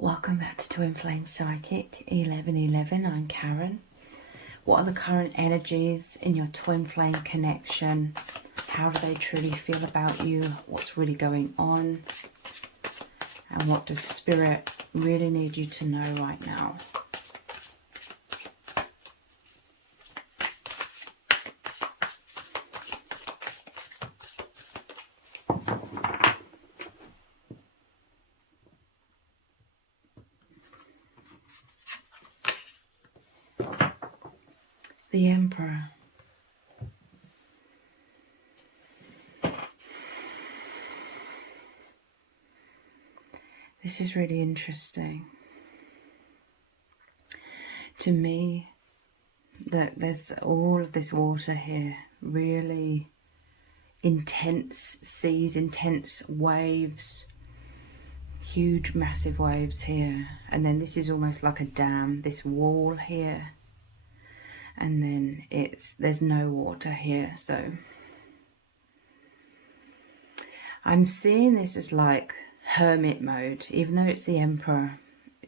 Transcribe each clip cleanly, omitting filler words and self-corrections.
Welcome back to Twin Flame Psychic 1111. I'm Karen. What are the current energies in your twin flame connection? How do they truly feel about you? What's really going on? And what does Spirit really need you to know right now? The Emperor. This is really interesting. To me, that there's all of this water here, really intense seas, intense waves, huge massive waves here. And then this is almost like a dam, this wall here. And then there's no water here. So I'm seeing this as like hermit mode, even though it's the Emperor.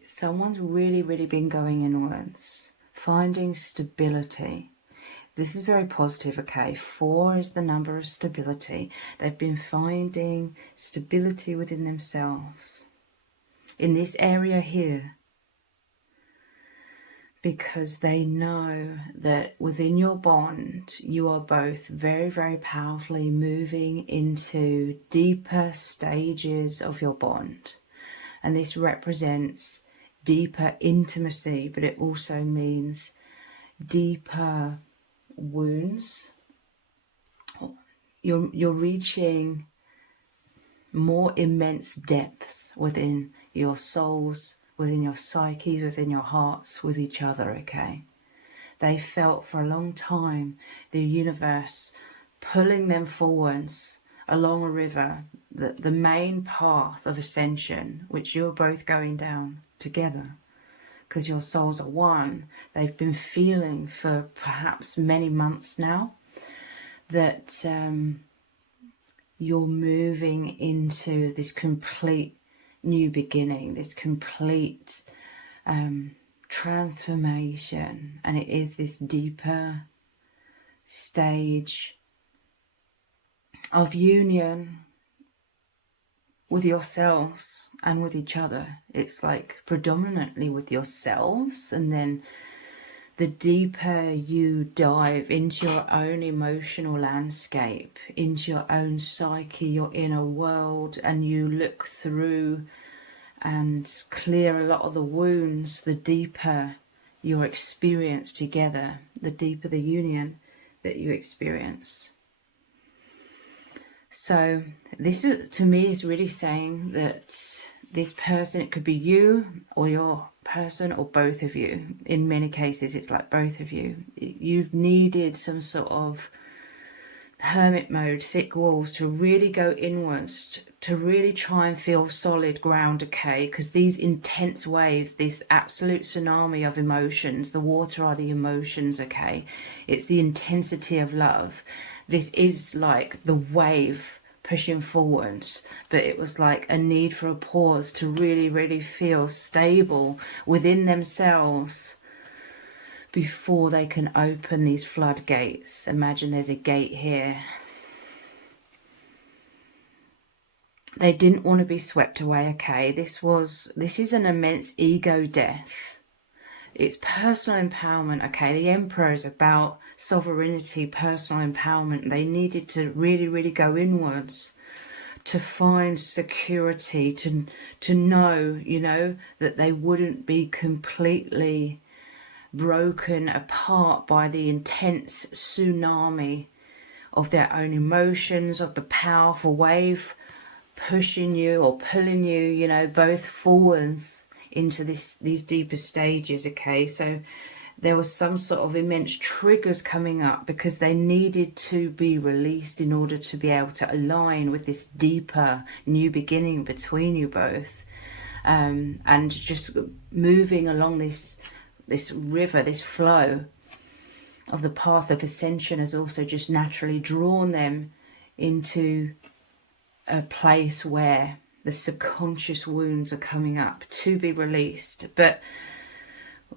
Someone's really been going inwards, finding stability. This is very positive, okay? 4 is the number of stability. They've been finding stability within themselves in this area here, because they know that within your bond, you are both very powerfully moving into deeper stages of your bond. And this represents deeper intimacy, but it also means deeper wounds. You're reaching more immense depths within your souls, within your psyches, within your hearts, with each other, okay? They felt for a long time the universe pulling them forwards along a river, the main path of ascension, which you're both going down together, because your souls are one. They've been feeling for perhaps many months now that you're moving into this complete new beginning, this complete transformation, and it is this deeper stage of union with yourselves and with each other. It's like predominantly with yourselves, and then the deeper you dive into your own emotional landscape, into your own psyche, your inner world, and you look through and clear a lot of the wounds, the deeper your experience together, the deeper the union that you experience. So this, to me, is really saying that this person, it could be you or your person or both of you. In many cases, it's like both of you. You've needed some sort of hermit mode, thick walls, to really go inwards, to really try and feel solid ground, okay? Because these intense waves, this absolute tsunami of emotions, the water are the emotions, okay? It's the intensity of love. This is like the wave pushing forwards, but it was like a need for a pause to really feel stable within themselves before they can open these floodgates. Imagine there's a gate here. They didn't want to be swept away, okay? This is an immense ego death. It's personal empowerment, okay? The Emperor is about sovereignty, personal empowerment. They needed to really go inwards to find security, to know, you know, that they wouldn't be completely broken apart by the intense tsunami of their own emotions, of the powerful wave pushing you or pulling you, you know, both forwards into these deeper stages, okay? So there was some sort of immense triggers coming up because they needed to be released in order to be able to align with this deeper new beginning between you both, and just moving along this river, this flow of the path of ascension has also just naturally drawn them into a place where The subconscious wounds are coming up to be released. But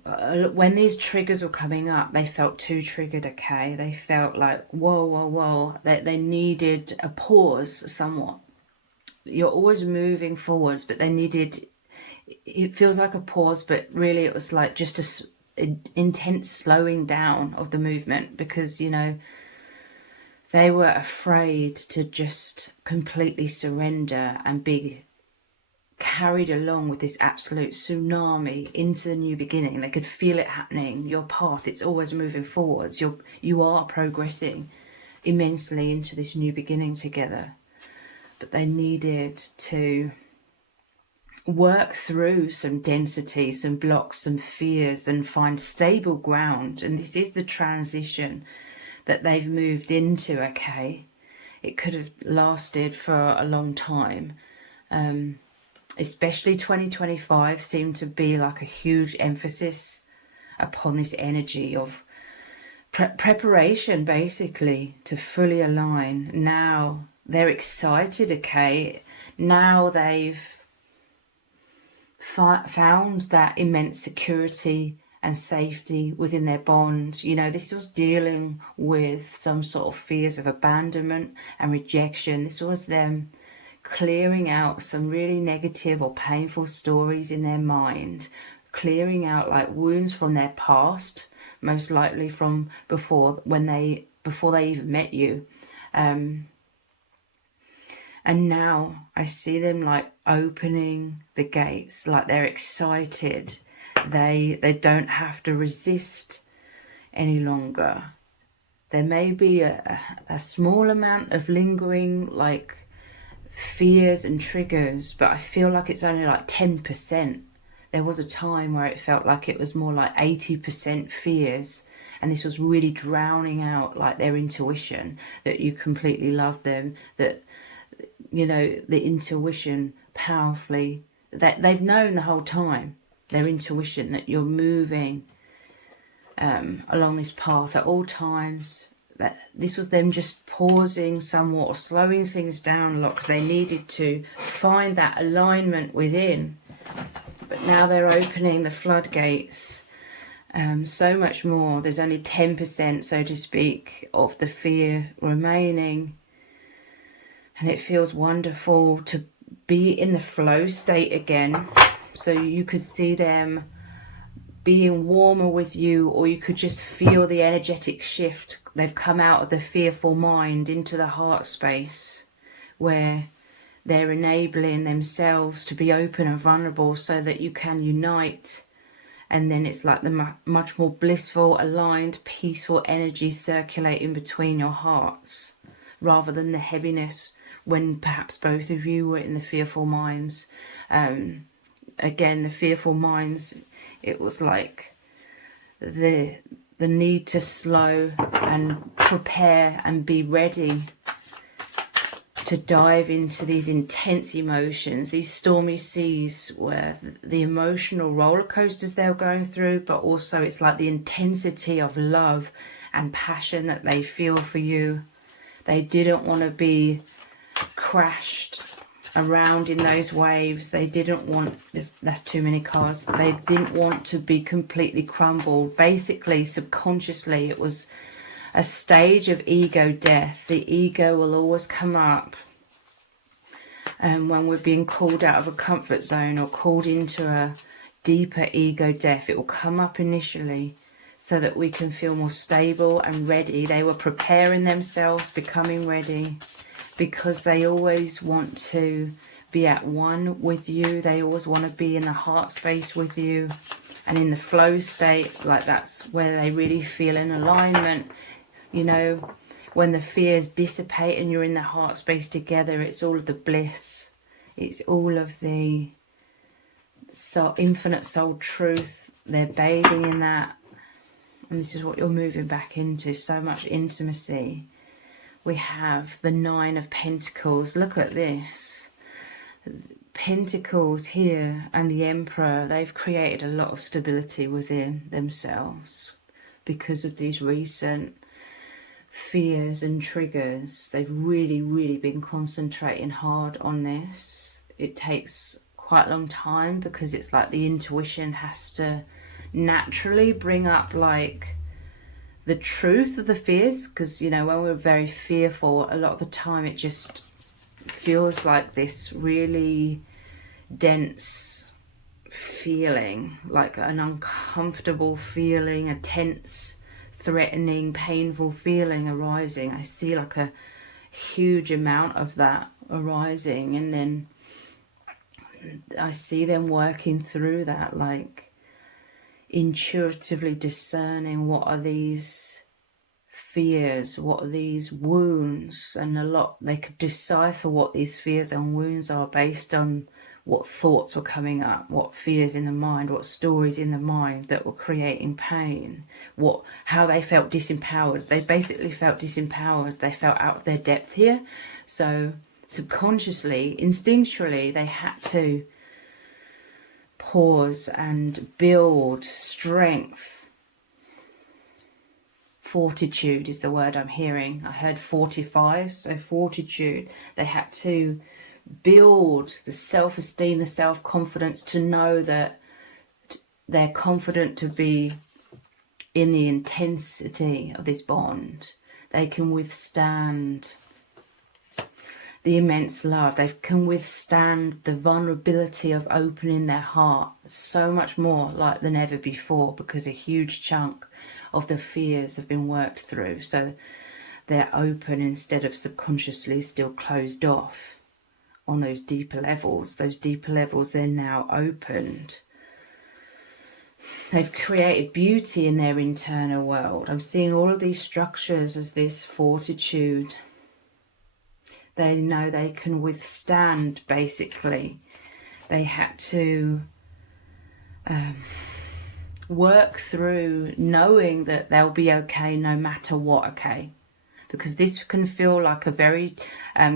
when these triggers were coming up, they felt too triggered, okay? They felt like, whoa, whoa, whoa. They needed a pause somewhat. You're always moving forwards, but they needed, it feels like a pause, but really it was like just an intense slowing down of the movement, because, you know, they were afraid to just completely surrender and be carried along with this absolute tsunami into the new beginning. They could feel it happening. Your path, it's always moving forwards. You are progressing immensely into this new beginning together. But they needed to work through some density, some blocks, some fears, and find stable ground. And this is the transition that they've moved into, okay? It could have lasted for a long time. Especially 2025 seemed to be like a huge emphasis upon this energy of preparation, basically, to fully align. Now they're excited, okay? Now they've found that immense security and safety within their bond. You know, this was dealing with some sort of fears of abandonment and rejection. This was them clearing out some really negative or painful stories in their mind, clearing out like wounds from their past, most likely from before they even met you. And now I see them like opening the gates, like they're excited. They don't have to resist any longer. There may be a small amount of lingering like fears and triggers, but I feel like it's only like 10%. There was a time where it felt like it was more like 80% fears, and this was really drowning out like their intuition, that you completely love them, that, you know, the intuition powerfully, that they've known the whole time, their intuition, that you're moving along this path at all times. That this was them just pausing somewhat or slowing things down a lot, because they needed to find that alignment within. But now they're opening the floodgates so much more. There's only 10%, so to speak, of the fear remaining. And it feels wonderful to be in the flow state again. So you could see them being warmer with you, or you could just feel the energetic shift. They've come out of the fearful mind into the heart space, where they're enabling themselves to be open and vulnerable so that you can unite. And then it's like the much more blissful, aligned, peaceful energy circulating between your hearts, rather than the heaviness when perhaps both of you were in the fearful minds. Again, the fearful minds, it was like the need to slow and prepare and be ready to dive into these intense emotions, these stormy seas, where the emotional roller coasters they were going through, but also it's like the intensity of love and passion that they feel for you. They didn't want to be crashed around in those waves. They didn't want this, that's too many cars. They didn't want to be completely crumbled. Basically, subconsciously, it was a stage of ego death. The ego will always come up when we're being called out of a comfort zone or called into a deeper ego death. It will come up initially so that we can feel more stable and ready. They were preparing themselves, becoming ready, because they always want to be at one with you. They always want to be in the heart space with you and in the flow state. Like that's where they really feel in alignment. You know, when the fears dissipate and you're in the heart space together, it's all of the bliss. It's all of the infinite soul truth. They're bathing in that. And this is what you're moving back into. So much intimacy. We have the Nine of Pentacles. Look at this. Pentacles here and the Emperor. They've created a lot of stability within themselves because of these recent fears and triggers. They've really, really been concentrating hard on this. it takes quite a long time, because it's like the intuition has to naturally bring up like the truth of the fears, because you know, when we're very fearful, a lot of the time it just feels like this really dense feeling, like an uncomfortable feeling, a tense, threatening, painful feeling arising. I see like a huge amount of that arising, and then I see them working through that, like intuitively discerning what are these fears, what are these wounds, and a lot they could decipher what these fears and wounds are based on what thoughts were coming up, what fears in the mind, what stories in the mind that were creating pain, how they felt disempowered. They basically felt disempowered. They felt out of their depth here. So subconsciously, instinctually, they had to pause and build strength. Fortitude is the word I'm hearing. I heard 45, so fortitude. They had to build the self-esteem, the self-confidence to know that they're confident to be in the intensity of this bond. They can withstand the immense love. They can withstand the vulnerability of opening their heart so much more like than ever before, because a huge chunk of the fears have been worked through. So they're open instead of subconsciously still closed off on those deeper levels. Those deeper levels, they're now opened. They've created beauty in their internal world. I'm seeing all of these structures as this fortitude. They know they can withstand, basically. They had to work through knowing that they'll be okay no matter what, okay? Because this can feel like a very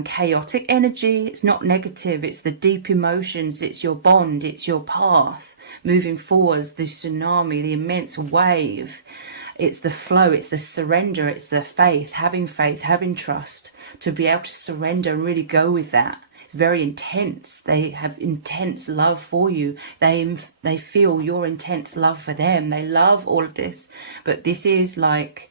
chaotic energy. It's not negative. It's the deep emotions. It's your bond. It's your path moving forwards, the tsunami, the immense wave. It's the flow. It's the surrender. It's the faith, having trust, to be able to surrender and really go with that. It's very intense. They have intense love for you. They feel your intense love for them. They love all of this. But this is like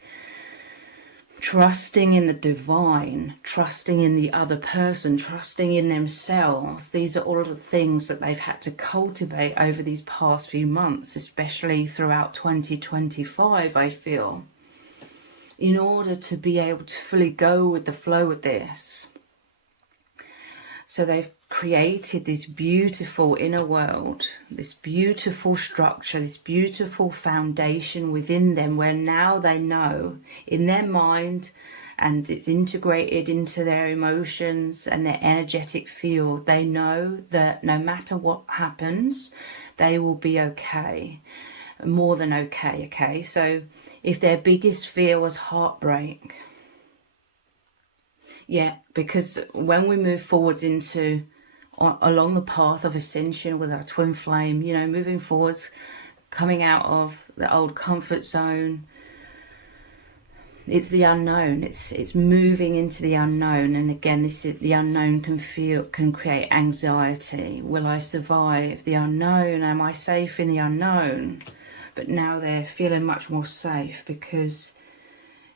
trusting in the divine, trusting in the other person, trusting in themselves. These are all of the things that they've had to cultivate over these past few months, especially throughout 2025, I feel, in order to be able to fully go with the flow of this. So they've created this beautiful inner world, this beautiful structure, this beautiful foundation within them, where now they know in their mind, and it's integrated into their emotions and their energetic field, they know that no matter what happens, they will be okay, more than okay, okay? So if their biggest fear was heartbreak, yeah, because when we move forwards along the path of ascension with our twin flame, you know, moving forwards, coming out of the old comfort zone, it's the unknown. It's moving into the unknown, and again, the unknown can create anxiety. Will I survive the unknown? Am I safe in the unknown? But now they're feeling much more safe, because,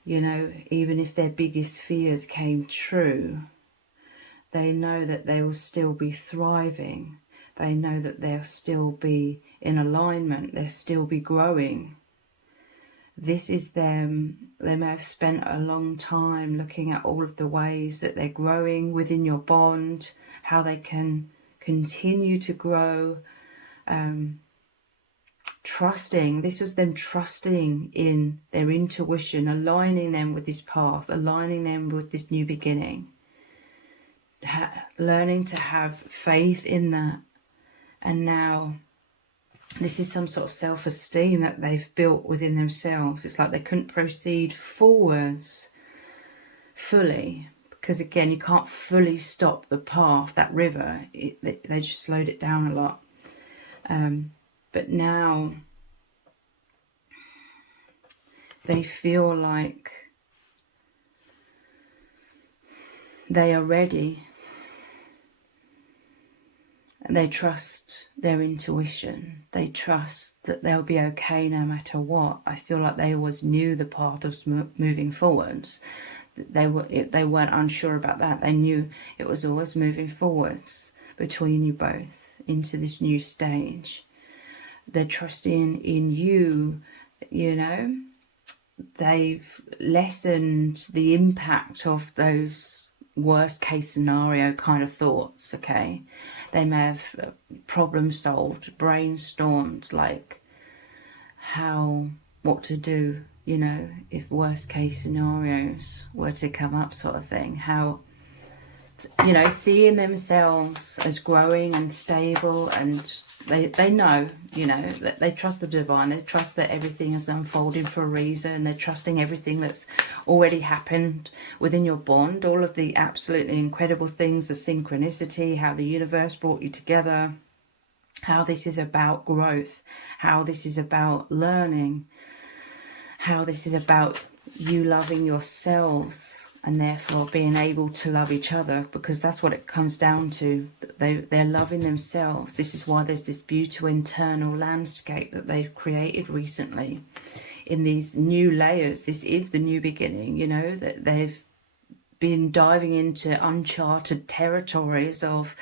you know, even if their biggest fears came true, they know that they will still be thriving. They know that they'll still be in alignment. They'll still be growing. This is them. They may have spent a long time looking at all of the ways that they're growing within your bond, how they can continue to grow, trusting. This was them trusting in their intuition, aligning them with this path, aligning them with this new beginning, learning to have faith in that. And now this is some sort of self-esteem that they've built within themselves. It's like they couldn't proceed forwards fully, because again, you can't fully stop the path, that river. They just slowed it down a lot. But now they feel like they are ready. And they trust their intuition. They trust that they'll be okay no matter what. I feel like they always knew the path of moving forwards. They weren't unsure about that. They knew it was always moving forwards between you both into this new stage. They're trusting in you, you know. They've lessened the impact of those worst case scenario kind of thoughts, okay? They may have problem solved, brainstormed, like what to do, you know, if worst case scenarios were to come up, sort of thing. How, you know, seeing themselves as growing and stable, and they know, you know, that they trust the divine. They trust that everything is unfolding for a reason. They're trusting everything that's already happened within your bond, all of the absolutely incredible things, the synchronicity, how the universe brought you together, how this is about growth, how this is about learning, how this is about you loving yourselves and therefore being able to love each other, because that's what it comes down to. They're loving themselves. This is why there's this beautiful internal landscape that they've created recently in these new layers. This is the new beginning, you know, that they've been diving into uncharted territories of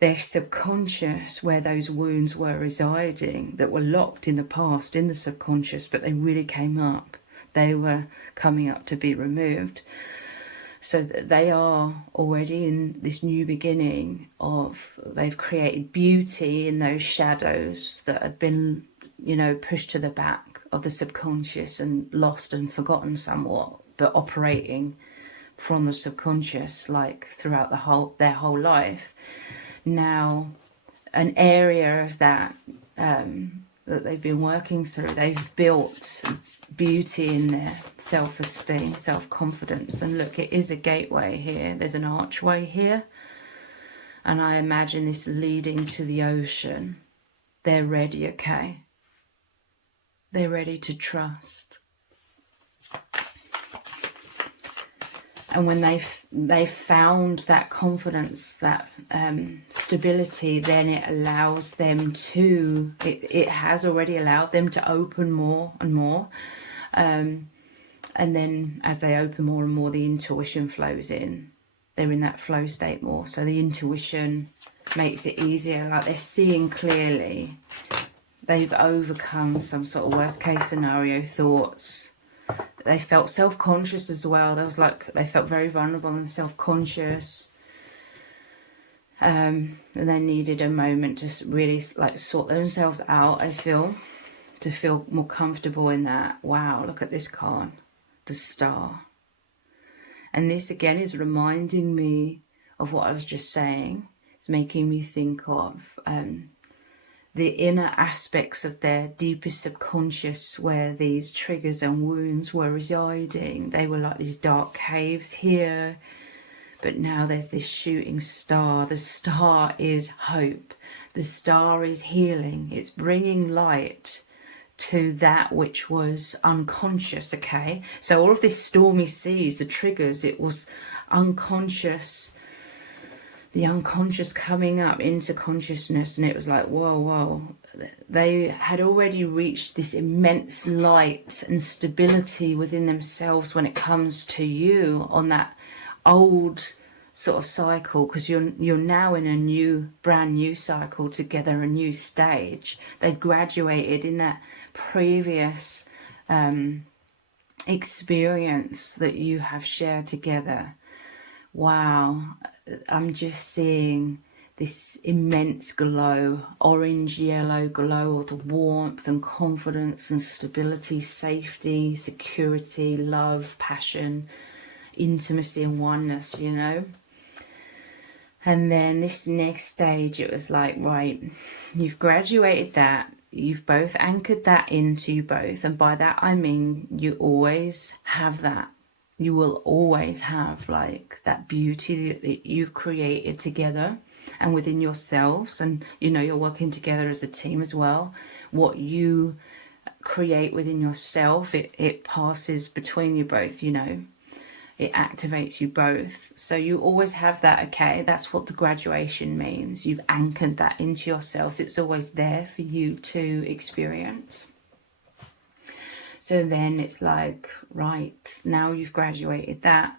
their subconscious, where those wounds were residing that were locked in the past in the subconscious, but they really came up. They were coming up to be removed. So they are already in this new beginning of, they've created beauty in those shadows that had been, you know, pushed to the back of the subconscious and lost and forgotten somewhat, but operating from the subconscious like throughout their whole life. Now, an area of that that they've been working through, they've built beauty in their self-esteem, self-confidence. And look, it is a gateway here. There's an archway here. And I imagine this leading to the ocean. They're ready, okay? They're ready to trust. And when they've found that confidence, that stability, then it allows them to, it has already allowed them to open more and more. And then as they open more and more, the intuition flows in. They're in that flow state more. So the intuition makes it easier. Like they're seeing clearly. They've overcome some sort of worst case scenario thoughts. They felt self-conscious as well. There was like, they felt very vulnerable and self-conscious. And they needed a moment to really like sort themselves out, I feel, to feel more comfortable in that. Wow, look at this card, the Star. And this again is reminding me of what I was just saying. It's making me think of the inner aspects of their deepest subconscious, where these triggers and wounds were residing. They were like these dark caves here, but now there's this shooting star. The star is hope. The star is healing. It's bringing light to that which was unconscious, okay? So all of this stormy seas, the triggers, it was unconscious, the unconscious coming up into consciousness, and it was like, whoa, whoa. They had already reached this immense light and stability within themselves when it comes to you on that old sort of cycle, because you're now in a new, brand new cycle together, a new stage. They graduated in that previous experience that you have shared together. Wow, I'm just seeing this immense glow, orange yellow glow of the warmth and confidence and stability, safety, security, love, passion, intimacy and oneness, you know. And then this next stage, it was like, right, you've graduated that, you've both anchored that into you both, and by that I mean you always have that. You will always have like that beauty that you've created together and within yourselves. And, you know, you're working together as a team as well. What you create within yourself, it passes between you both, you know. It activates you both. So you always have that, okay? That's what the graduation means. You've anchored that into yourselves. It's always there for you to experience. So then it's like, right, now you've graduated that,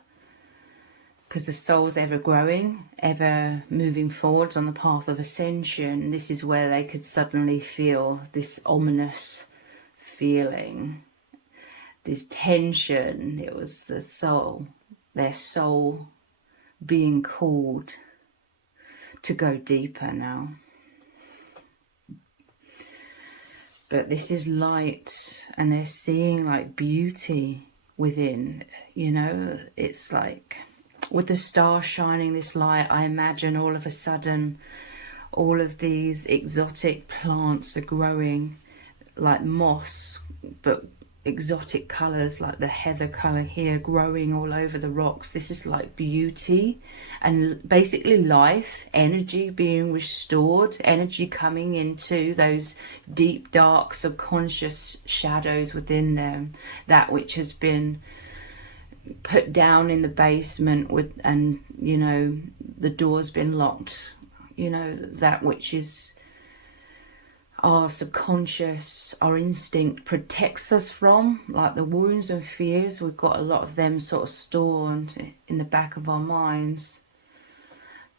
because the soul's ever growing, ever moving forwards on the path of ascension. This is where they could suddenly feel this ominous feeling, this tension. It was the soul, their soul being called to go deeper now. But this is light, and they're seeing like beauty within, you know. It's like with the star shining this light, I imagine all of a sudden all of these exotic plants are growing like moss, but exotic colours, like the heather colour here, growing all over the rocks. This is like beauty and basically life, energy being restored, energy coming into those deep, dark, subconscious shadows within them, that which has been put down in the basement with, and you know, the door's been locked, you know, that which is our subconscious, our instinct protects us from, like the wounds and fears. We've got a lot of them sort of stored in the back of our minds.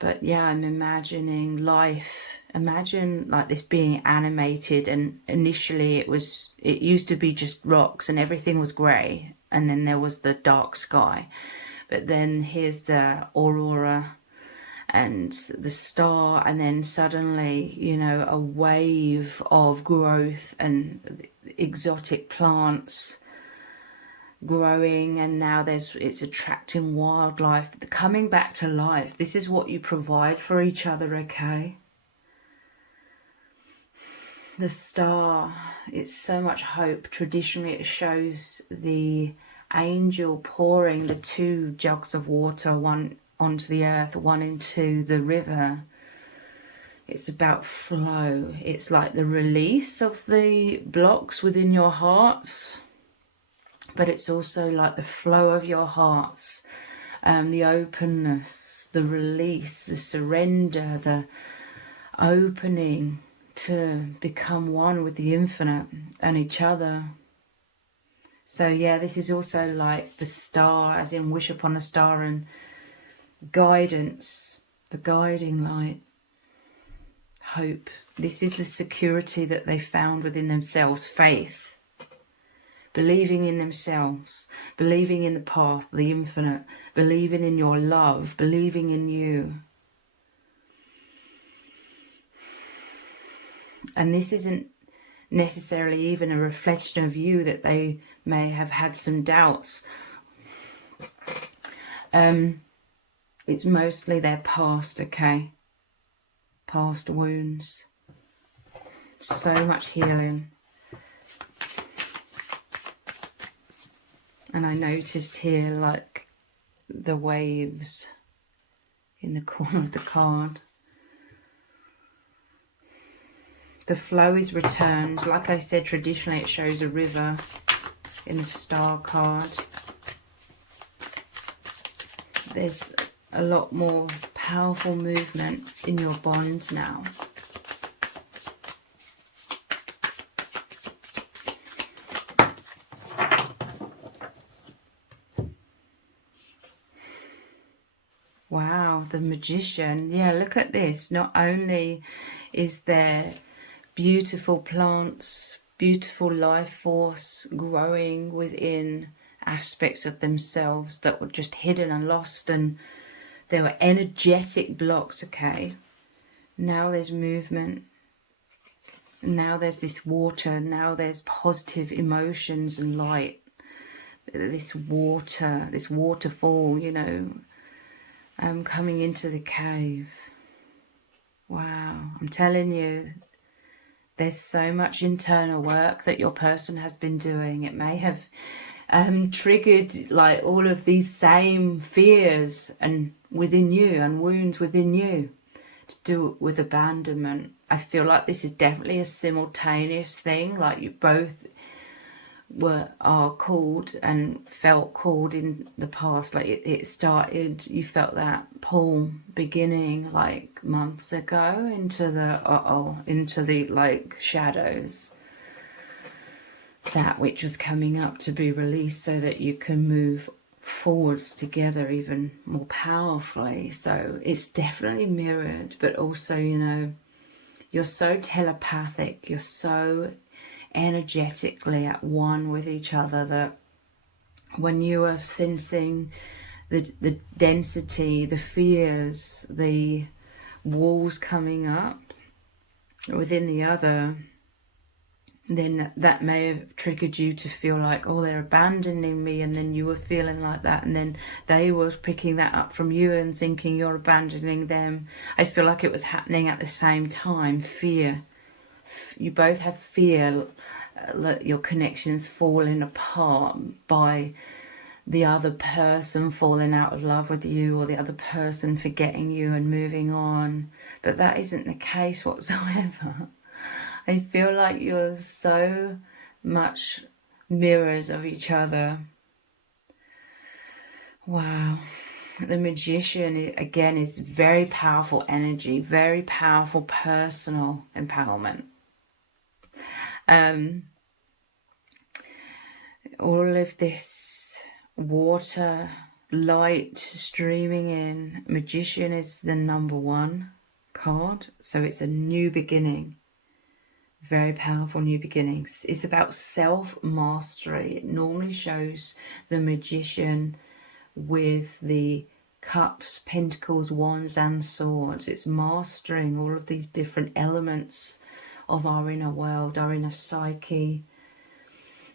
But yeah, I'm imagining life. Imagine like this being animated, and initially it used to be just rocks and everything was grey, and then there was the dark sky. But then here's the aurora and the star, and then suddenly, you know, a wave of growth and exotic plants growing, and now it's attracting wildlife coming back to life. This is what you provide for each other, okay? The star, it's so much hope. Traditionally it shows the angel pouring the 2 jugs of water, one onto the earth, one into the river. It's about flow. It's like the release of the blocks within your hearts, but it's also like the flow of your hearts, the openness, the release, the surrender, the opening to become one with the infinite and each other. So yeah, this is also like the star, as in wish upon a star, and guidance, the guiding light, hope. This is the security that they found within themselves. Faith, believing in themselves, believing in the path, the infinite, believing in your love, believing in you. And this isn't necessarily even a reflection of you, that they may have had some doubts. It's mostly their past, okay? Past wounds. So much healing. And I noticed here, like, the waves in the corner of the card. The flow is returned. Like I said, traditionally it shows a river in the star card. There's a lot more powerful movement in your bond now. Wow, the Magician. Yeah, look at this. Not only is there beautiful plants, beautiful life force growing within aspects of themselves that were just hidden and lost, and there were energetic blocks, okay? Now there's movement. Now there's this water. Now there's positive emotions and light. This water, this waterfall, you know, coming into the cave. Wow, I'm telling you, there's so much internal work that your person has been doing. It may have triggered like all of these same fears and within you, and wounds within you, to do with abandonment. I feel like this is definitely a simultaneous thing, like you both are called and felt called in the past. Like it started, you felt that pull beginning like months ago into the like shadows, that which was coming up to be released so that you can move forwards together even more powerfully. So it's definitely mirrored, but also, you know, you're so telepathic, you're so energetically at one with each other that when you are sensing the density, the fears, the walls coming up within the other, then that may have triggered you to feel like, oh, they're abandoning me, and then you were feeling like that, and then they were picking that up from you and thinking you're abandoning them. I feel like it was happening at the same time. Fear. You both have fear that your connection's falling apart by the other person falling out of love with you, or the other person forgetting you and moving on. But that isn't the case whatsoever. I feel like you're so much mirrors of each other. Wow. The Magician, again, is very powerful energy, very powerful personal empowerment. All of this water, light streaming in. Magician is the #1 card, so it's a new beginning. Very powerful new beginnings. It's about self-mastery. It normally shows the Magician with the cups, pentacles, wands and swords. It's mastering all of these different elements of our inner world, our inner psyche,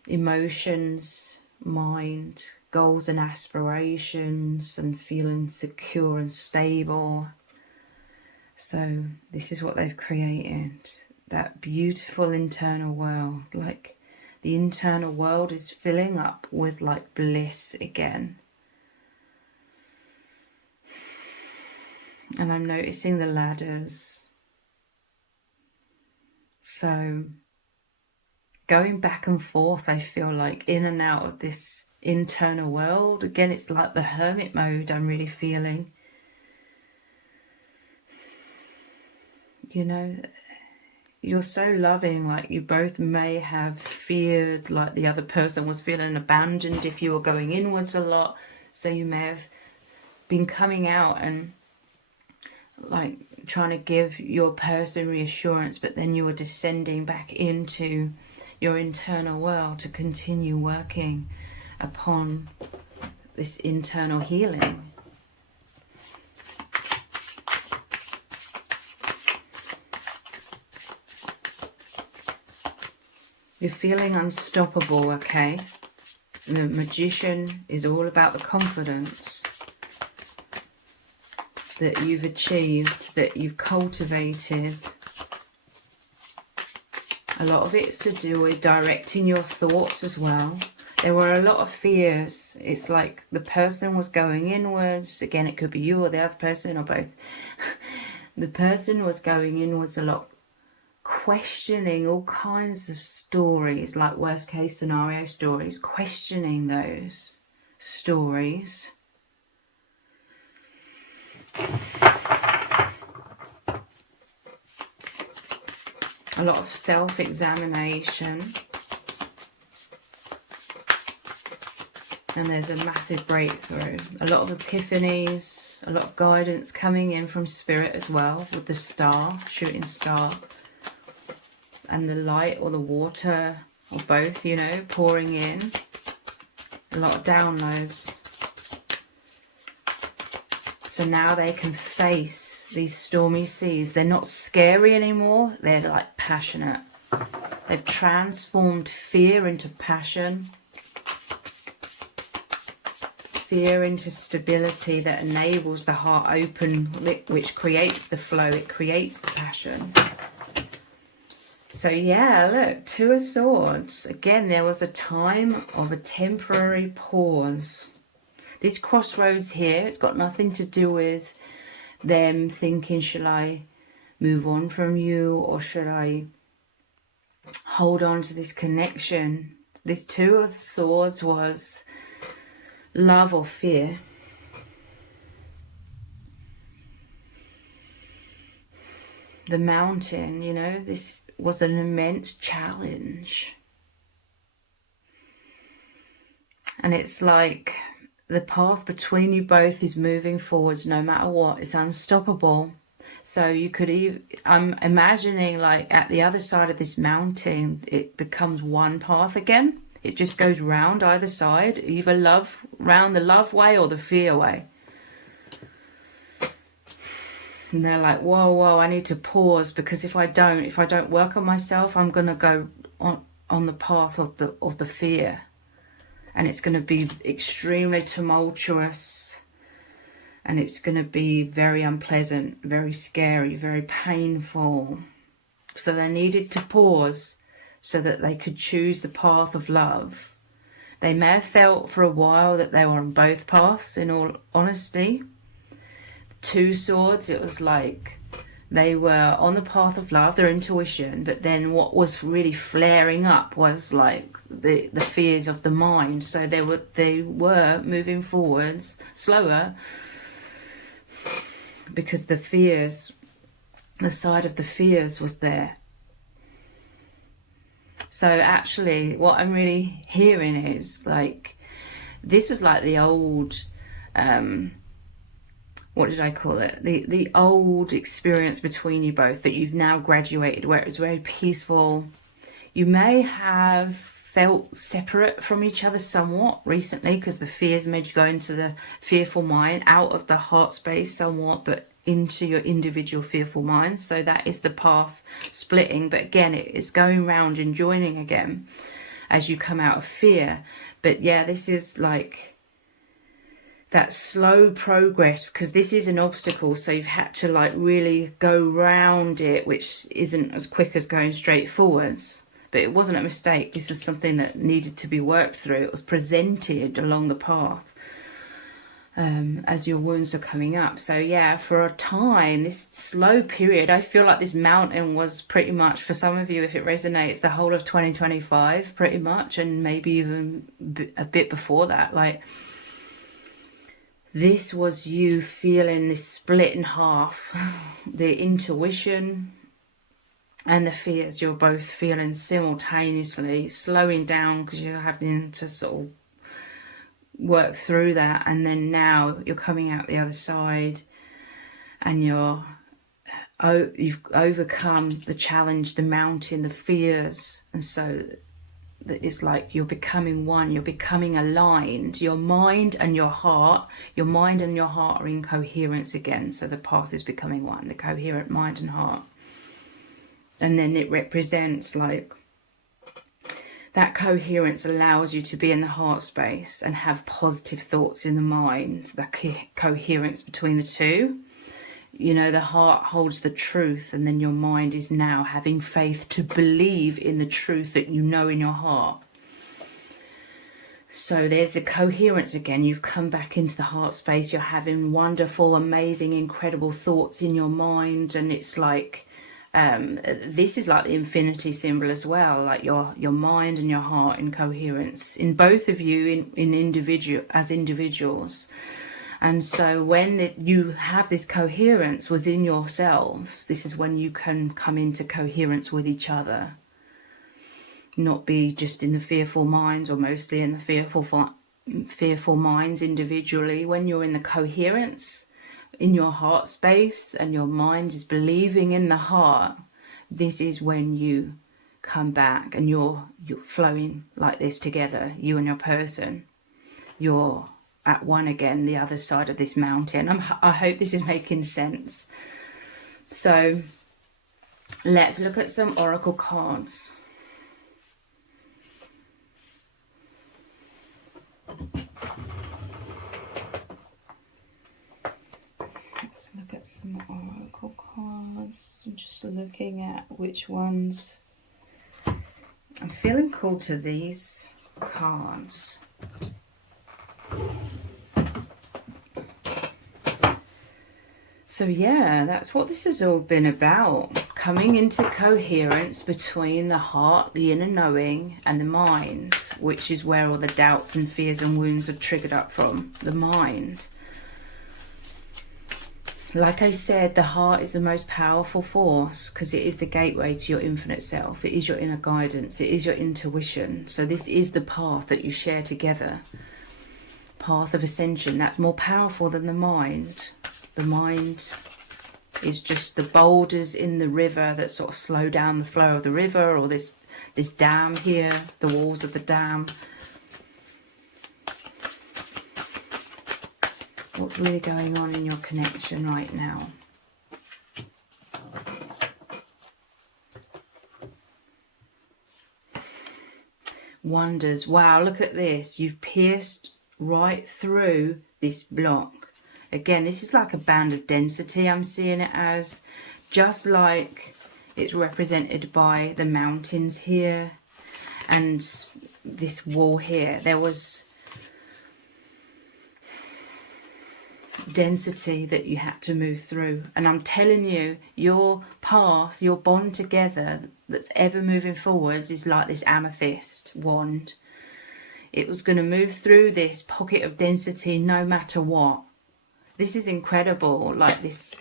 emotions, mind, goals and aspirations, and feeling secure and stable. So this is what they've created. That beautiful internal world. Like the internal world is filling up with like bliss again. And I'm noticing the ladders. So going back and forth, I feel like, in and out of this internal world. Again, it's like the hermit mode I'm really feeling. You know, you're so loving, like you both may have feared like the other person was feeling abandoned if you were going inwards a lot. So you may have been coming out and like trying to give your person reassurance, but then you were descending back into your internal world to continue working upon this internal healing. You're feeling unstoppable, okay? And the Magician is all about the confidence that you've achieved, that you've cultivated. A lot of it's to do with directing your thoughts as well. There were a lot of fears. It's like the person was going inwards. Again, it could be you or the other person or both. The person was going inwards a lot, questioning all kinds of stories, like worst case scenario stories, questioning those stories. A lot of self-examination. And there's a massive breakthrough. A lot of epiphanies, a lot of guidance coming in from spirit as well, with the star, shooting star, and the light or the water, or both, you know, pouring in. A lot of downloads. So now they can face these stormy seas. They're not scary anymore. They're like passionate. They've transformed fear into passion. Fear into stability that enables the heart open, which creates the flow. It creates the passion. So yeah, look, Two of Swords. Again, there was a time of a temporary pause. This crossroads here, it's got nothing to do with them thinking, should I move on from you or should I hold on to this connection? this Two of Swords was love or fear. The Mountain, you know, this was an immense challenge. And it's like the path between you both is moving forwards no matter what. It's unstoppable. So you could even, I'm imagining like at the other side of this mountain, it becomes one path again. It just goes round either side, either round the love way or the fear way. And they're like, whoa, I need to pause, because if I don't work on myself, I'm going to go on the path of the fear. And it's going to be extremely tumultuous. And it's going to be very unpleasant, very scary, very painful. So they needed to pause so that they could choose the path of love. They may have felt for a while that they were on both paths, in all honesty. Two Swords, it was like they were on the path of love, their intuition, but then what was really flaring up was like the fears of the mind. So they were moving forwards slower, because the side of the fears was there. So actually what I'm really hearing is like, this was like the old, what did I call it? The old experience between you both that you've now graduated, where it was very peaceful. You may have felt separate from each other somewhat recently, because the fears made you go into the fearful mind, out of the heart space somewhat, but into your individual fearful minds. So that is the path splitting. But again, it's going round and joining again as you come out of fear. But yeah, this is like that slow progress, because this is an obstacle, so you've had to like really go round it, which isn't as quick as going straight forwards. But it wasn't a mistake. This was something that needed to be worked through. It was presented along the path as your wounds were coming up. So yeah, for a time, this slow period, I feel like this mountain was pretty much, for some of you, if it resonates, the whole of 2025 pretty much, and maybe even a bit before that. Like, this was you feeling this split in half. The intuition and the fears, you're both feeling simultaneously, slowing down because you're having to sort of work through that. And then now you're coming out the other side and you've overcome the challenge, the mountain, the fears. And so it's like you're becoming one, you're becoming aligned. Your mind and your heart are in coherence again. So the path is becoming one, the coherent mind and heart. And then it represents like that coherence allows you to be in the heart space and have positive thoughts in the mind. That coherence between the two. You know, the heart holds the truth, and then your mind is now having faith to believe in the truth that you know in your heart. So there's the coherence again. You've come back into the heart space. You're having wonderful, amazing, incredible thoughts in your mind. And it's like, this is like the infinity symbol as well. Like your mind and your heart in coherence. In both of you, as individuals. And so when you have this coherence within yourselves, this is when you can come into coherence with each other. Not be just in the fearful minds, or mostly in the fearful minds individually. When you're in the coherence in your heart space and your mind is believing in the heart, this is when you come back and you're flowing like this together, you and your person. You're at one again, the other side of this mountain. I hope this is making sense. So let's look at some oracle cards. Let's look at some oracle cards. I'm just looking at which ones. I'm feeling called to these cards. So yeah, that's what this has all been about. coming into coherence between the heart, the inner knowing, and the mind, which is where all the doubts and fears and wounds are triggered up from, the mind. Like I said, the heart is the most powerful force because it is the gateway to your infinite self. It is your inner guidance. It is your intuition. So this is the path that you share together. Path of ascension. That's more powerful than the mind. The mind is just the boulders in the river that sort of slow down the flow of the river, or this dam here, the walls of the dam. What's really going on in your connection right now? Wonders. Wow, look at this. You've pierced right through this block. Again, this is like a band of density. I'm seeing it as, just like it's represented by the mountains here and this wall here. There was density that you had to move through, and I'm telling you, your path, your bond together that's ever moving forwards is like this amethyst wand. It was going to move through this pocket of density no matter what. This is incredible, like this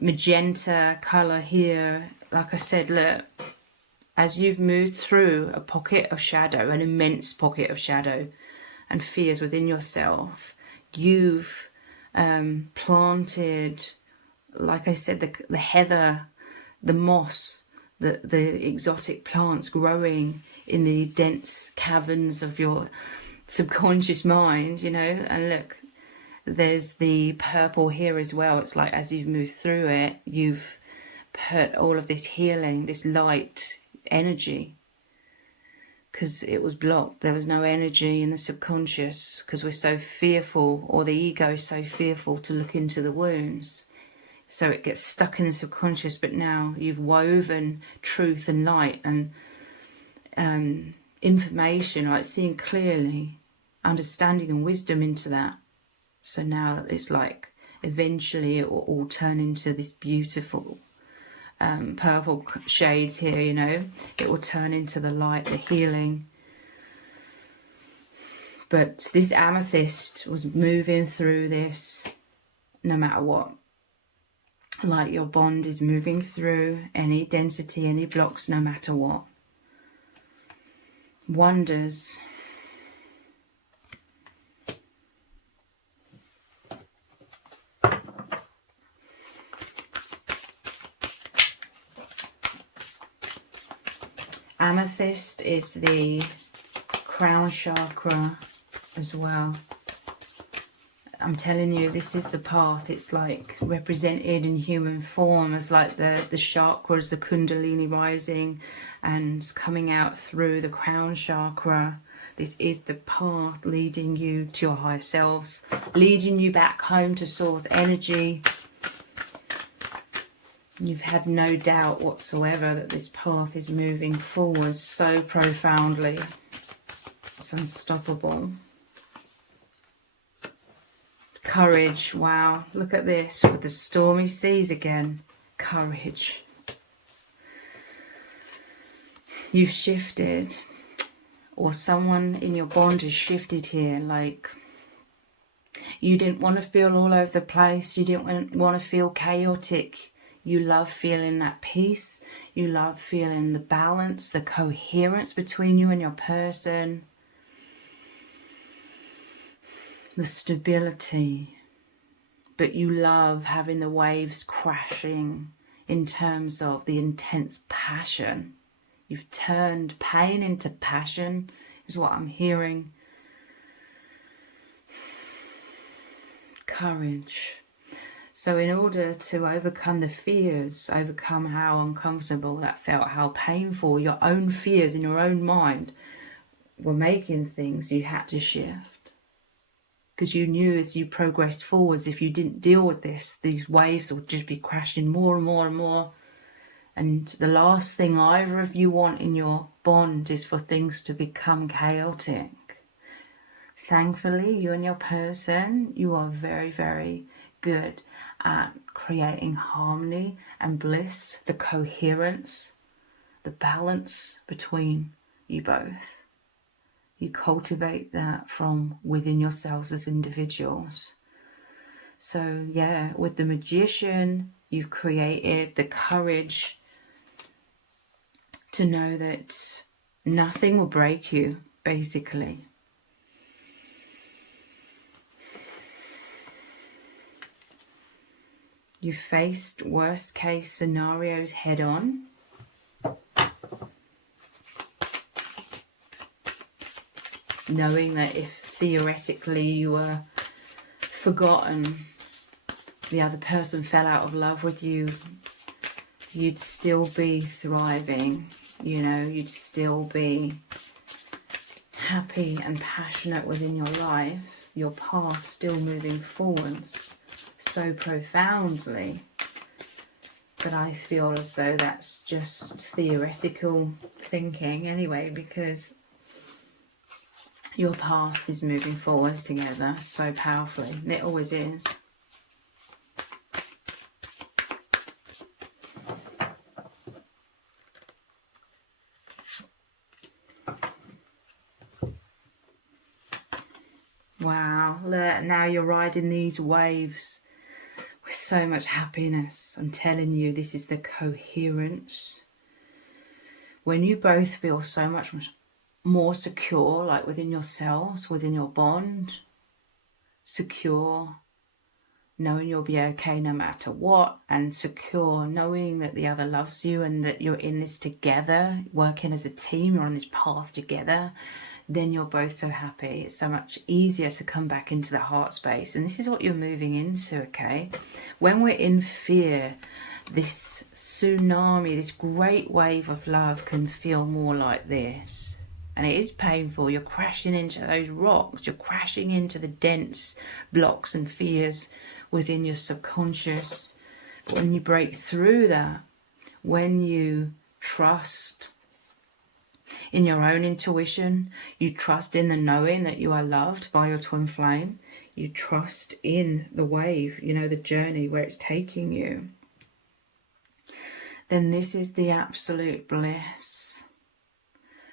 magenta color here. Like I said, look, as you've moved through a pocket of shadow, an immense pocket of shadow and fears within yourself, you've planted, like I said, the heather, the moss, the exotic plants growing in the dense caverns of your subconscious mind, you know. And look, there's the purple here as well. It's like as you've moved through it, you've put all of this healing, this light energy, because it was blocked. There was no energy in the subconscious because we're so fearful, or the ego is so fearful to look into the wounds. So it gets stuck in the subconscious, but now you've woven truth and light and information, like seeing clearly, understanding and wisdom into that. So now it's like eventually it will all turn into this beautiful purple shades here, you know. It will turn into the light, the healing. But this amethyst was moving through this no matter what. Like your bond is moving through any density, any blocks, no matter what. Wonders. Amethyst is the crown chakra as well. I'm telling you, this is the path. It's like represented in human form as like the chakras, the kundalini rising and coming out through the crown chakra. This is the path leading you to your higher selves, leading you back home to source energy. You've had no doubt whatsoever that this path is moving forward so profoundly. It's unstoppable. Courage. Wow. Look at this with the stormy seas again. Courage. You've shifted, or someone in your bond has shifted here. Like, you didn't want to feel all over the place. You didn't want to feel chaotic. You love feeling that peace. You love feeling the balance, the coherence between you and your person. The stability. But you love having the waves crashing in terms of the intense passion. You've turned pain into passion, is what I'm hearing. Courage. So in order to overcome the fears, overcome how uncomfortable that felt, how painful your own fears in your own mind were making things, you had to shift. Because you knew as you progressed forwards, if you didn't deal with this, these waves would just be crashing more and more and more. And the last thing either of you want in your bond is for things to become chaotic. Thankfully, you and your person, you are very, very good at creating harmony and bliss, the coherence, the balance between you both. You cultivate that from within yourselves as individuals. So yeah, with the Magician, you've created the courage to know that nothing will break you, basically. You faced worst case scenarios head on. Knowing that if theoretically you were forgotten, the other person fell out of love with you, you'd still be thriving, you know, you'd still be happy and passionate within your life, your path still moving forwards so profoundly. But I feel as though that's just theoretical thinking anyway, because your path is moving forwards together so powerfully. It always is. Wow, look, now you're riding these waves with so much happiness. I'm telling you, this is the coherence. When you both feel so much more secure, like within yourselves, within your bond, secure, knowing you'll be okay no matter what, and secure, knowing that the other loves you and that you're in this together, working as a team, you're on this path together, then you're both so happy. It's so much easier to come back into the heart space. And this is what you're moving into, okay? When we're in fear, this tsunami, this great wave of love can feel more like this. And it is painful. You're crashing into those rocks. You're crashing into the dense blocks and fears within your subconscious. But when you break through that, when you trust in your own intuition, you trust in the knowing that you are loved by your twin flame, you trust in the wave, you know, the journey where it's taking you, then this is the absolute bliss.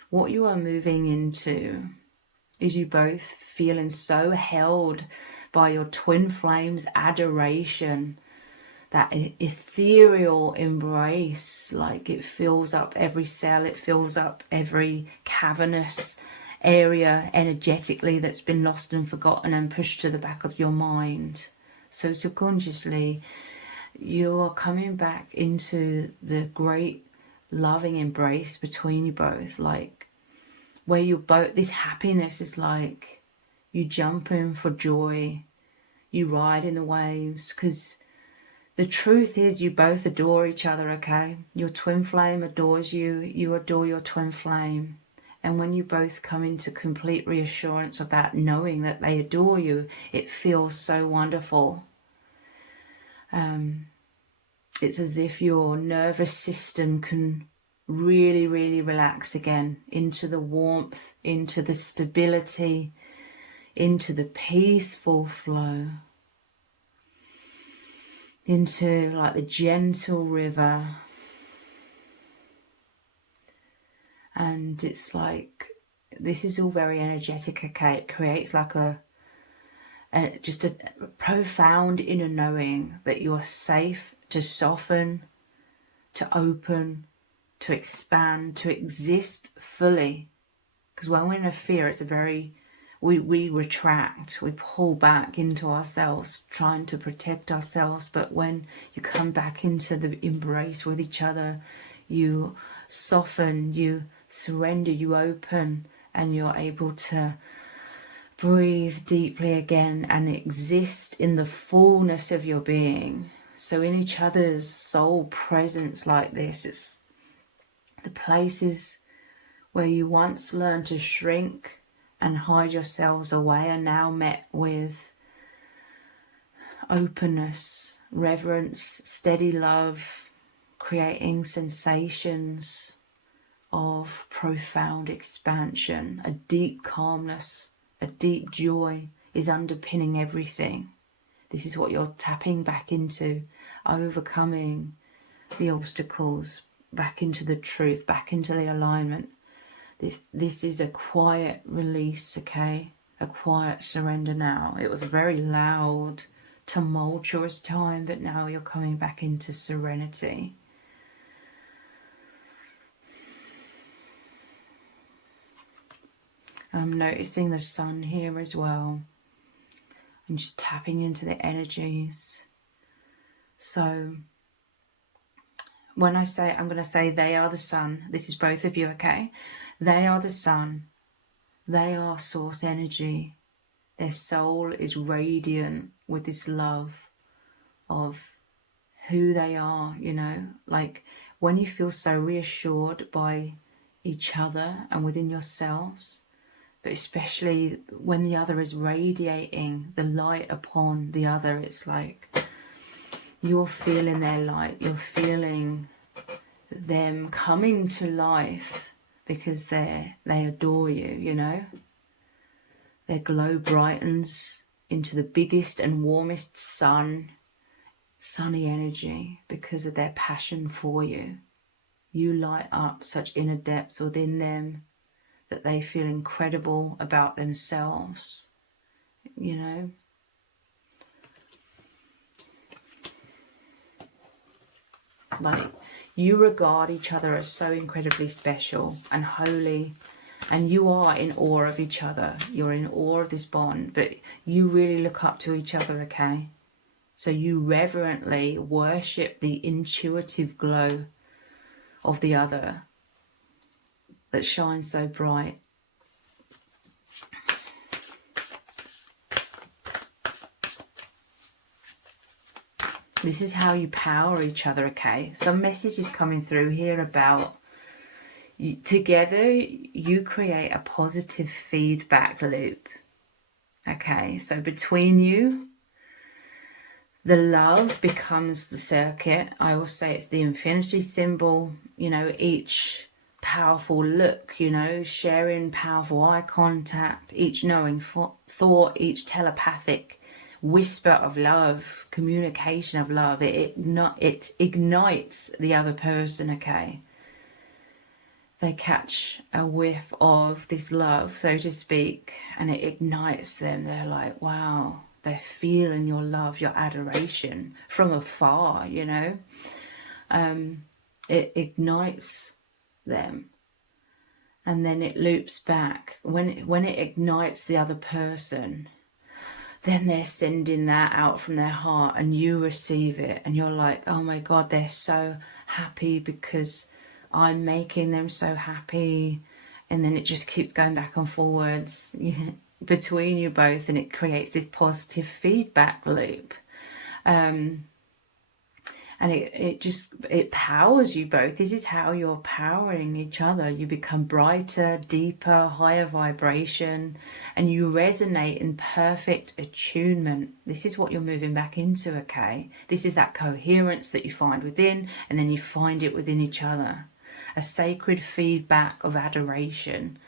What you are moving into is you both feeling so held by your twin flame's adoration, that ethereal embrace, like it fills up every cell, it fills up every cavernous area energetically that's been lost and forgotten and pushed to the back of your mind. So subconsciously, you're coming back into the great loving embrace between you both, like where you both, this happiness is like you jump in for joy, you ride in the waves, because the truth is you both adore each other, okay? Your twin flame adores you, you adore your twin flame. And when you both come into complete reassurance of that, knowing that they adore you, it feels so wonderful. It's as if your nervous system can really, really relax again into the warmth, into the stability, into the peaceful flow, into like the gentle river. And it's like, this is all very energetic, okay? It creates like just a profound inner knowing that you're safe to soften, to open, to expand, to exist fully. Because when we're in a fear, it's a very, we retract, we pull back into ourselves, trying to protect ourselves. But when you come back into the embrace with each other, you soften, you surrender, you open, and you're able to breathe deeply again and exist in the fullness of your being. So in each other's soul presence like this, it's the places where you once learned to shrink and hide yourselves away are now met with openness, reverence, steady love, creating sensations of profound expansion. A deep calmness, a deep joy is underpinning everything. This is what you're tapping back into, overcoming the obstacles, back into the truth, back into the alignment. This is a quiet release, okay? A quiet surrender now. It was a very loud, tumultuous time, but now you're coming back into serenity. I'm noticing the sun here as well. I'm just tapping into the energies. So when I say, I'm going to say they are the sun. This is both of you, okay? They are the sun. They are source energy. Their soul is radiant with this love of who they are, you know? Like when you feel so reassured by each other and within yourselves, but especially when the other is radiating the light upon the other, it's like you're feeling their light, you're feeling them coming to life because they adore you, you know. Their glow brightens into the biggest and warmest sunny energy because of their passion for you. You light up such inner depths within them that they feel incredible about themselves, you know. Like, you regard each other as so incredibly special and holy, and you are in awe of each other. You're in awe of this bond, but you really look up to each other, okay? So you reverently worship the intuitive glow of the other that shines so bright. This is how you power each other, okay? Some message is coming through here about together you create a positive feedback loop, okay? So between you, the love becomes the circuit. I will say it's the infinity symbol, you know, each powerful look, you know, sharing powerful eye contact, each knowing thought, each telepathic whisper of love, communication of love, it ignites the other person, okay? They catch a whiff of this love, so to speak, and it ignites them. They're like, wow, they're feeling your love, your adoration from afar, you know. It ignites them, and then it loops back. When it ignites the other person, then they're sending that out from their heart and you receive it, and you're like, oh my God, they're so happy because I'm making them so happy. And then it just keeps going back and forwards between you both, and it creates this positive feedback loop. And it powers you both. This is how you're powering each other. You become brighter, deeper, higher vibration, and you resonate in perfect attunement. This is what you're moving back into, okay? This is that coherence that you find within, and then you find it within each other. A sacred feedback of adoration,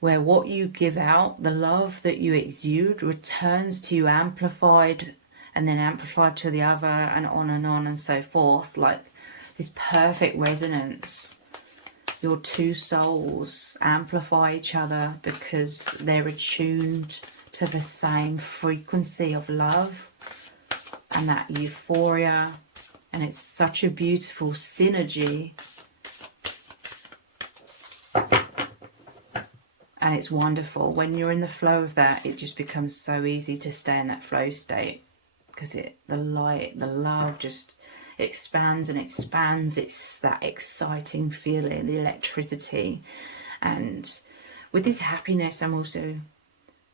where what you give out, the love that you exude, returns to you amplified, and then amplified to the other, and on and so forth. Like this perfect resonance. Your two souls amplify each other because they're attuned to the same frequency of love and that euphoria. And it's such a beautiful synergy. And it's wonderful. When you're in the flow of that, it just becomes so easy to stay in that flow state. Because the light, the love just expands and expands. It's that exciting feeling, the electricity. And with this happiness, I'm also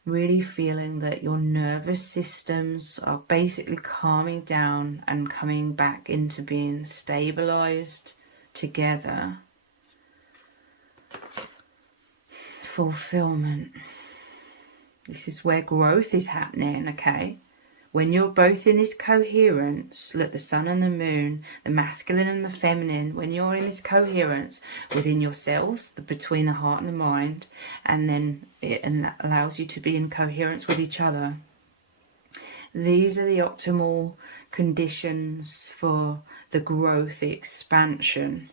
really feeling that your nervous systems are basically calming down and coming back into being stabilized together. Fulfillment. This is where growth is happening, okay? When you're both in this coherence, look, the sun and the moon, the masculine and the feminine, when you're in this coherence within yourselves, between the heart and the mind, and then that allows you to be in coherence with each other, These are the optimal conditions for the growth, the expansion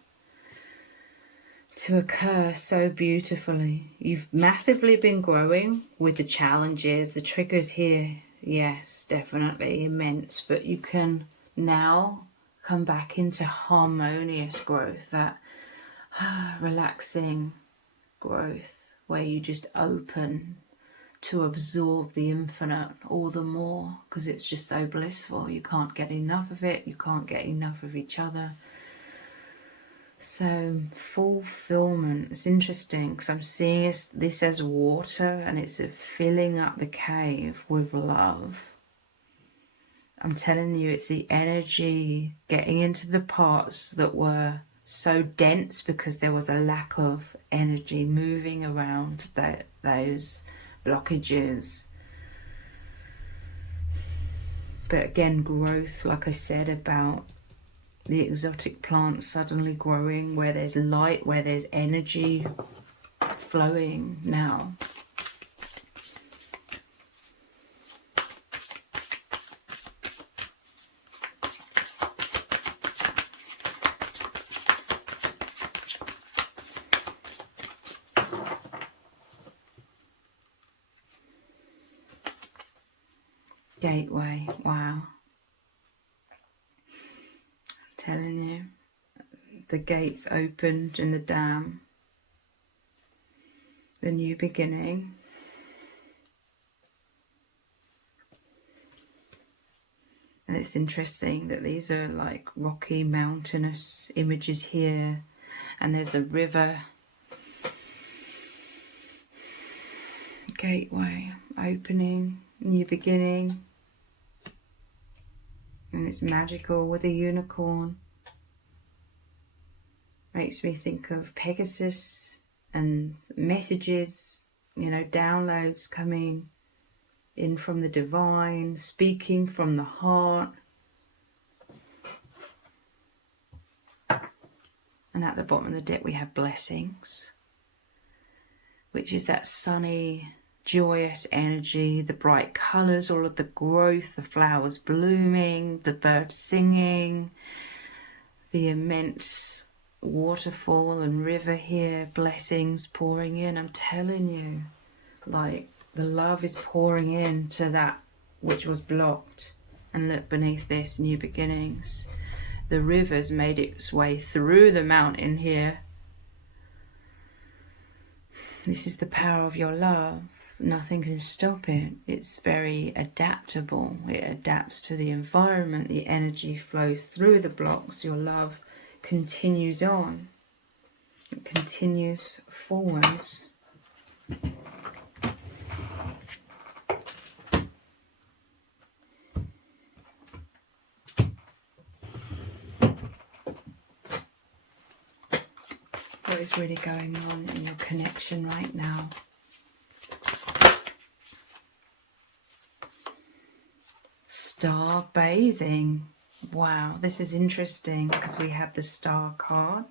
to occur so beautifully. You've massively been growing with the challenges, the triggers here, yes, definitely immense, but you can now come back into harmonious growth, that relaxing growth where you just open to absorb the infinite all the more, because it's just so blissful. You can't get enough of it, you can't get enough of each other. So fulfillment, it's interesting because I'm seeing this as water, and it's filling up the cave with love. I'm telling you, it's the energy getting into the parts that were so dense because there was a lack of energy moving around those blockages. But again, growth, like I said, about the exotic plants suddenly growing where there's light, where there's energy flowing now. Gateway, wow. I'm telling you, the gates opened in the dam, the new beginning. And it's interesting that these are like rocky, mountainous images here, and there's a river. Gateway, opening, new beginning. And it's magical with a unicorn. Makes me think of Pegasus and messages, you know, downloads coming in from the divine, speaking from the heart. And at the bottom of the deck we have blessings, which is that sunny, joyous energy, the bright colours, all of the growth, the flowers blooming, the birds singing, the immense waterfall and river here, blessings pouring in. I'm telling you, like, the love is pouring into that which was blocked. And look, beneath this, new beginnings. The river's made its way through the mountain here. This is the power of your love. Nothing can stop it. It's very adaptable. It adapts to the environment. The energy flows through the blocks. Your love continues on. It continues forwards. What is really going on in your connection right now? Star bathing. Wow, this is interesting because we have the star card.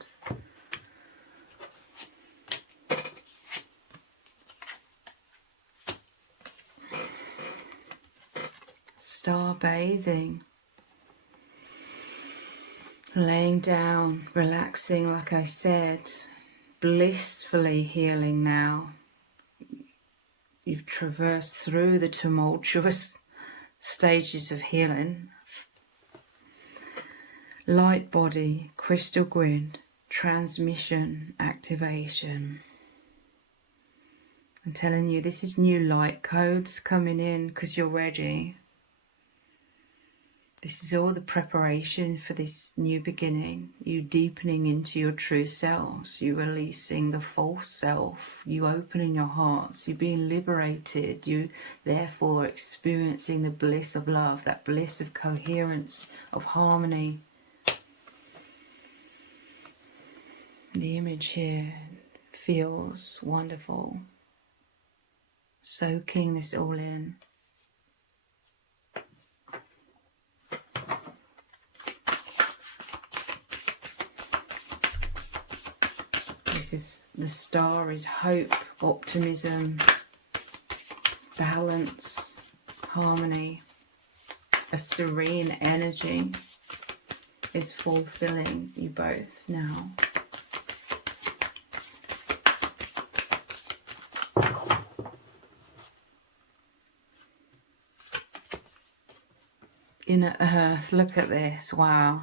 Star bathing. Laying down, relaxing, like I said, blissfully healing now. You've traversed through the tumultuous stages of healing. Light body, crystal grid, transmission, activation. I'm telling you, this is new light codes coming in because you're ready. This is all the preparation for this new beginning. You deepening into your true selves. You releasing the false self. You opening your hearts. You being liberated. You therefore experiencing the bliss of love. That bliss of coherence, of harmony. The image here feels wonderful. Soaking this all in. The star is hope, optimism, balance, harmony. A serene energy is fulfilling you both now. Inner Earth, look at this. Wow.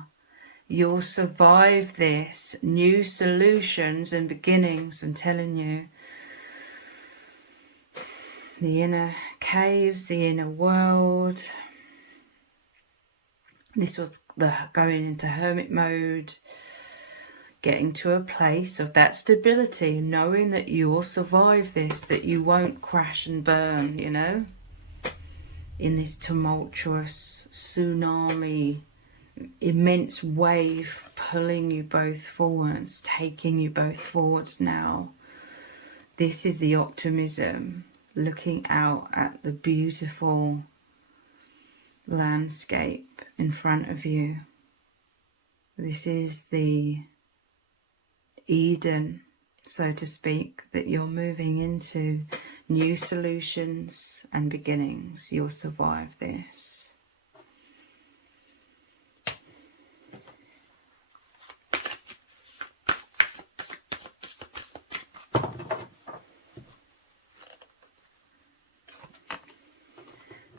You'll survive this. New solutions and beginnings, I'm telling you. The inner caves, the inner world. This was the going into hermit mode. Getting to a place of that stability, knowing that you will survive this, that you won't crash and burn, you know, in this tumultuous tsunami, immense wave pulling you both forwards, taking you both forwards now. This is the optimism, looking out at the beautiful landscape in front of you. This is the Eden, so to speak, that you're moving into. New solutions and beginnings. You'll survive this.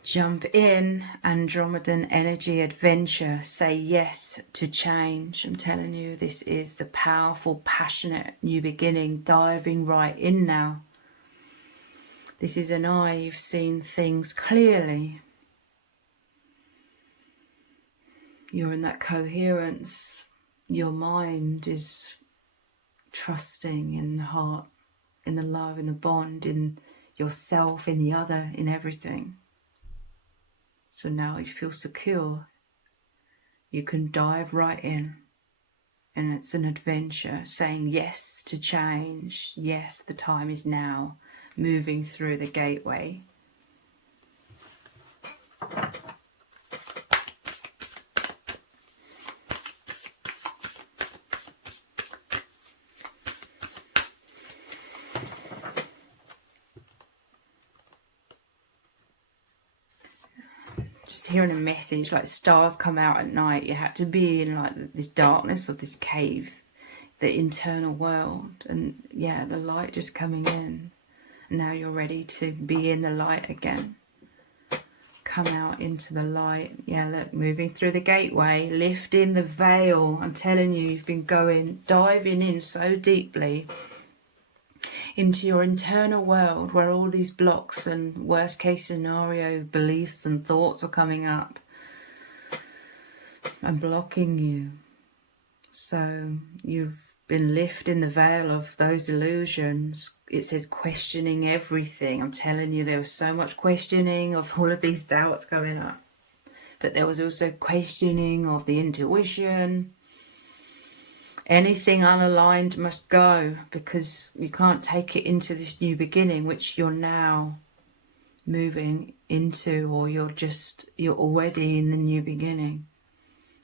Jump in, Andromedan energy adventure. Say yes to change. I'm telling you, this is the powerful, passionate new beginning. Diving right in now. This is an eye. You've seen things clearly. You're in that coherence. Your mind is trusting in the heart, in the love, in the bond, in yourself, in the other, in everything. So now you feel secure. You can dive right in. And it's an adventure, saying yes to change. Yes, the time is now. Moving through the gateway. Just hearing a message, like stars come out at night. You had to be in like this darkness of this cave, the internal world, and yeah, the light just coming in. Now you're ready to be in the light again. Come out into the light. Yeah, look, moving through the gateway, lifting the veil. I'm telling you, you've been diving in so deeply into your internal world where all these blocks and worst case scenario beliefs and thoughts are coming up and blocking you. So you've been lifting the veil of those illusions. It says questioning everything. I'm telling you, there was so much questioning of all of these doubts going up. But there was also questioning of the intuition. Anything unaligned must go, because you can't take it into this new beginning, which you're now moving into, or you're already in the new beginning.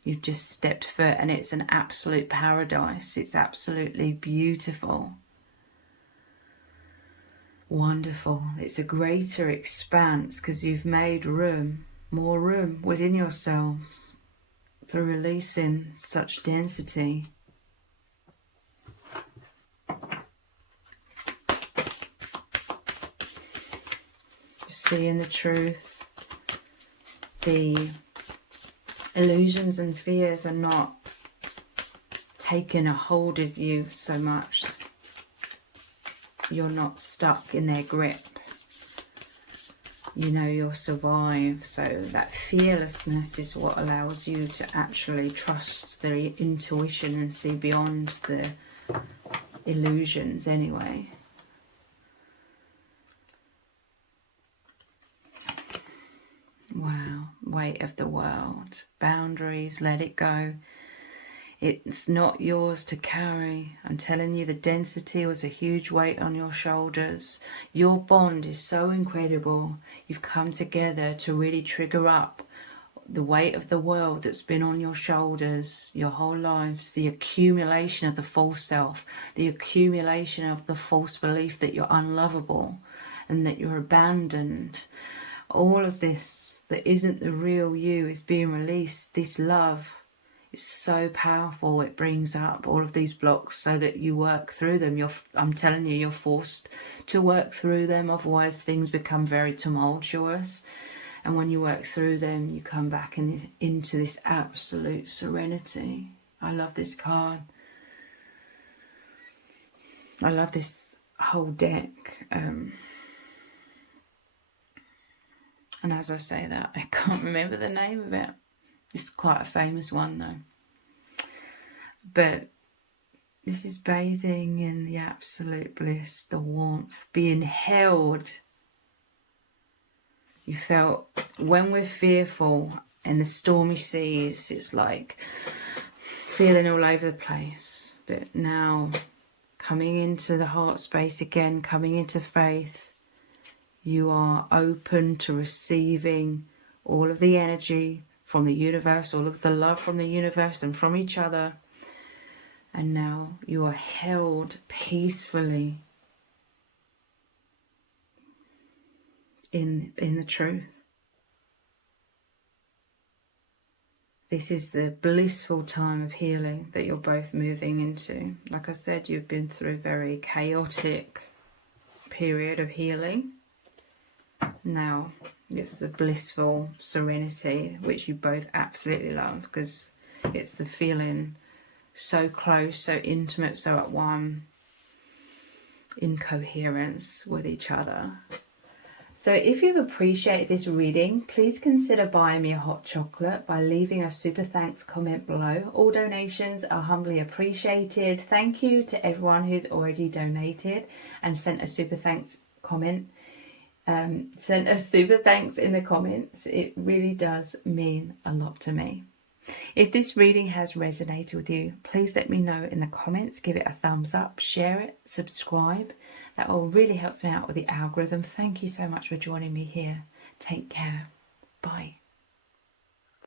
You've just stepped foot, and it's an absolute paradise. It's absolutely beautiful. Wonderful. It's a greater expanse because you've made room, more room within yourselves through releasing such density. Seeing the truth. The illusions and fears are not taking a hold of you so much. You're not stuck in their grip. You know you'll survive. So that fearlessness is what allows you to actually trust the intuition and see beyond the illusions anyway. Wow, weight of the world, boundaries, let it go. It's not yours to carry. I'm telling you, the density was a huge weight on your shoulders. Your bond is so incredible. You've come together to really trigger up the weight of the world that's been on your shoulders your whole lives, the accumulation of the false self, the accumulation of the false belief that you're unlovable and that you're abandoned, all of this that isn't the real you is being released. This love is so powerful. It brings up all of these blocks so that you work through them. I'm telling you, you're forced to work through them. Otherwise, things become very tumultuous. And when you work through them, you come back into this absolute serenity. I love this card. I love this whole deck. And as I say that, I can't remember the name of it. It's quite a famous one though. But this is bathing in the absolute bliss, the warmth, being held. You felt when we're fearful in the stormy seas, it's like feeling all over the place. But now coming into the heart space again, coming into faith, you are open to receiving all of the energy from the universe, all of the love from the universe and from each other. And now you are held peacefully in the truth. This is the blissful time of healing that you're both moving into. Like I said, you've been through a very chaotic period of healing. Now it's a blissful serenity, which you both absolutely love, because it's the feeling so close, so intimate, so at one, in coherence with each other. So if you've appreciated this reading, please consider buying me a hot chocolate by leaving a super thanks comment below. All donations are humbly appreciated. Thank you to everyone who's already donated and sent a super thanks comment. Sent a super thanks in the comments. It really does mean a lot to me. If this reading has resonated with you, please let me know in the comments. Give it a thumbs up, share it, subscribe. That all really helps me out with the algorithm. Thank you so much for joining me here. Take care. Bye.